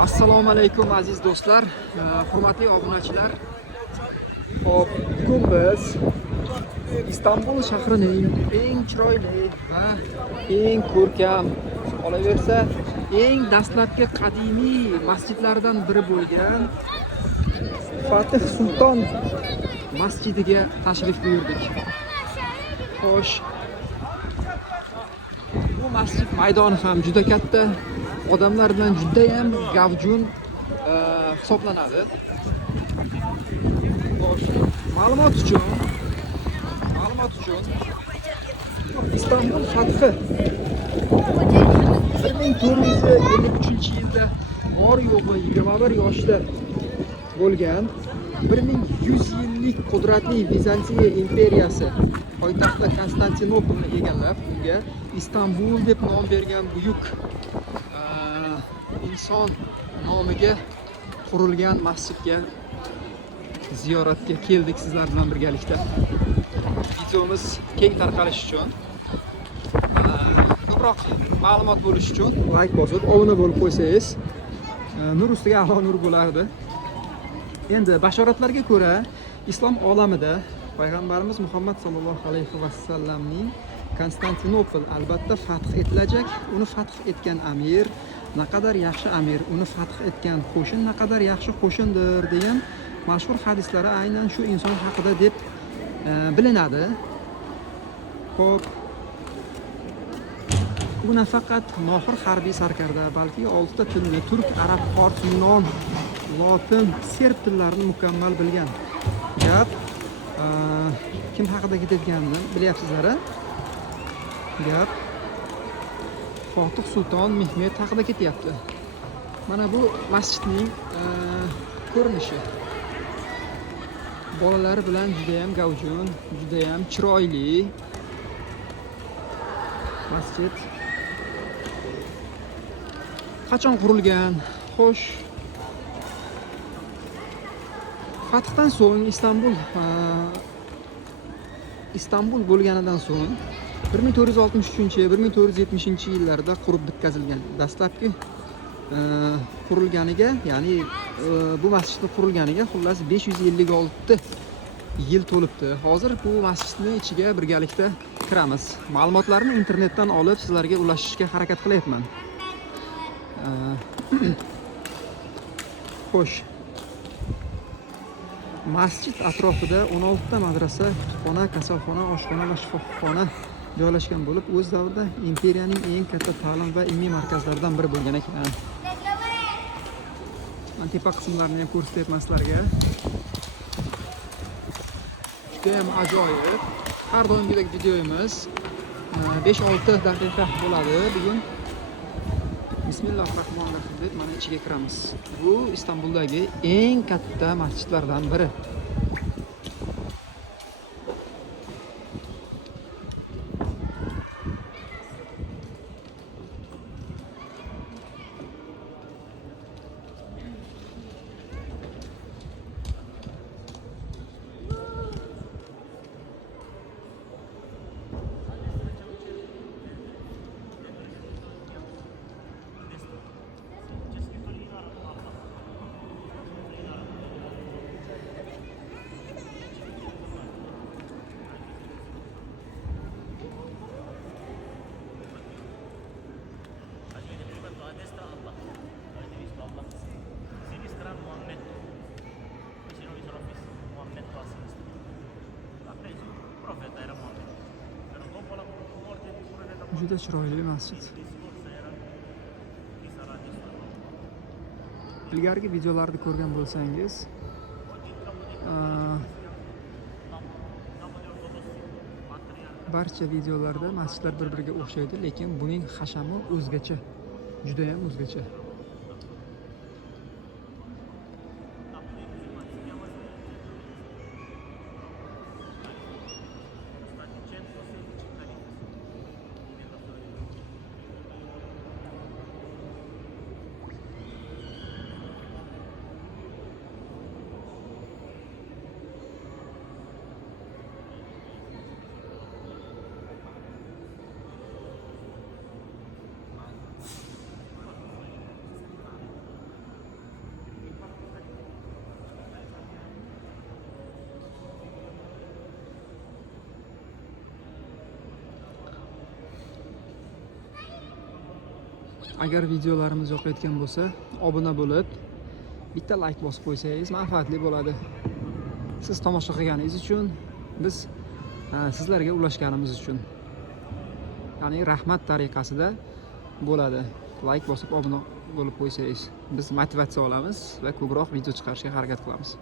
Assalomu alaykum aziz do'stlar, hurmatli obunachilar. Hop, bugun biz Istanbul shahrining eng chiroyli va eng ko'rkam, qolaversa eng dastlabki qadimiy masjidlaridan biri bo'lgan Fatih Sulton masjidiga tashrif buyurdik. Xo'sh, bu masjid maydoni ham juda katta, odamlar bilan juda ham gavjun hisoblanadi. Xo'sh, ma'lumot uchun Istanbul fathi 1453-yilda bor yo'g'i 21 yoshda bo'lgan 1100 yillik qudratli Bizantiya imperiyasi poytaxti Konstantinopolni egallab, unga Istanbul deb nom bergan buyuk inson nomiga qurilgan masjidga ziyoratga keldik sizlar bilan birgalikda. Videomiz keng tarqalishi uchun, ko'proq ma'lumot bo'lish uchun like bosib, obuna bo'lib qo'ysangiz, nur ustiga a'lo nur bo'lardi. Endi bashoratlarga ko'ra, islom olamida payg'ambarimiz Muhammad sallallohu alayhi vasallamning Konstantinopol albatta fath etilajak. Uni fath etgan amir naqadar yaxshi amir, uni fath etgan qo'shin naqadar yaxshi qo'shindir degan mashhur hadislari aynan shu inson haqida deb bilinadi. Xo'p, u nafaqat mohir harbiy sarkarda, balki 6 ta tilni turk, arab, fors, yunon, lotin, serb tillarini mukammal bilgan. Gap kim haqida ketayotganini bilyapsizlar-a? Gap Fatih Sulton Mehmet haqida ketyapti. Mana bu masjidning ko'rinishi. Bolalari bilan juda ham gavjun, juda ham chiroyli masjid. Qachon qurilgan? Xo'sh, fathdan so'ng Istanbul bo'lganidan so'ng 1463-1470 yillarda qurib bitkazilgan. Dastlabki qurilganiga, ya'ni bu masjidning qurilganiga xullas 556 yil to'libdi. Hozir bu masjidning ichiga birgalikda kiramiz. Ma'lumotlarni internetdan olib sizlarga ulashishga harakat qilyapman. Xo'sh, masjid atrofida 16 ta madrasa, kutubxona, kasalxona, oshxona va shifoxona joylashgan bo'lib, o'z davrida imperiyaning eng katta ta'lim va ilmiy markazlaridan biri bo'lgan ekan. Men tepa qismlarini ham ko'rsatyapman sizlarga. Juda ham ajoyib. Har doimgidek videomiz 5-6 daqiqa bo'ladi bugun. Bismillahirrohmanirrohim deb mana ichiga kiramiz. Bu Istanbuldagi eng katta masjidlardan biri. Juda chiroyli masjid. Ilgarigi videolarni ko'rgan bo'lsangiz, barcha videolarda masjidlar bir-biriga o'xshaydi, lekin buning hashami o'zgacha. Juda ham o'zgacha. Agar videolarimiz yoqayotgan bo'lsa, obuna bo'lib, bitta like bosib qo'ysangiz manfaatli bo'ladi. Siz tomosha qilganingiz uchun, biz sizlarga ulashganimiz uchun. Ya'ni rahmat tariqasida bo'ladi. Like bosib obuna bo'lib qo'ysangiz, biz motivatsiya olamiz va ko'proq video chiqarishga harakat qilamiz.